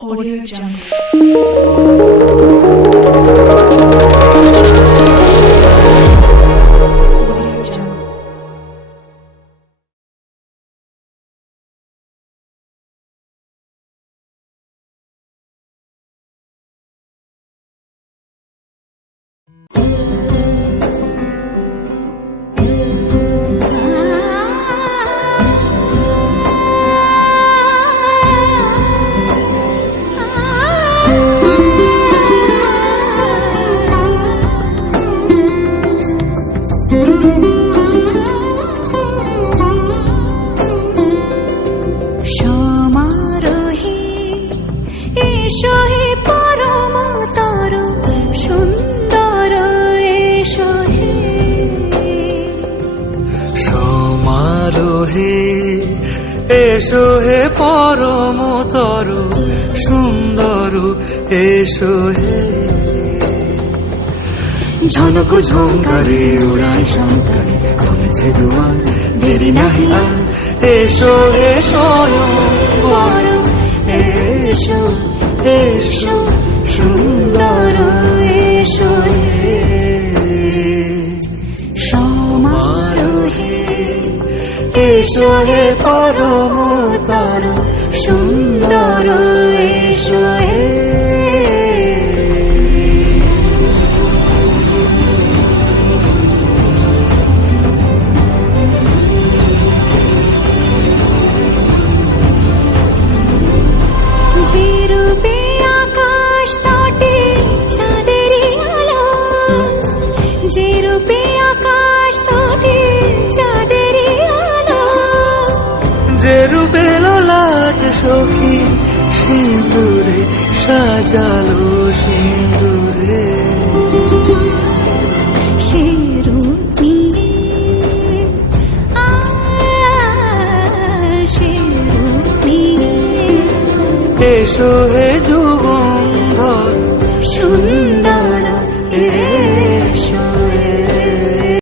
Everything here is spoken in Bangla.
Audio Jungle. সমারোহে এসো হে পরম তর সুন্দর এসো হে। সমারোহে এসো হে পরম তর সুন্দর এসো হে। ঝনক ঝঙ্কারে উড়ায় শঙ্কারে কমেছে দুয়ার, দেরি নাহি এসো বর এসো এসো, সুন্দর, এসো সমারোহে এসো হে তর সুন্দর রূপে আকাশ তটে চাঁদেরই আলো। যে রূপে লাট সখী সিঁদুরে সাজালো সিঁদুরে। এসো হে যুগ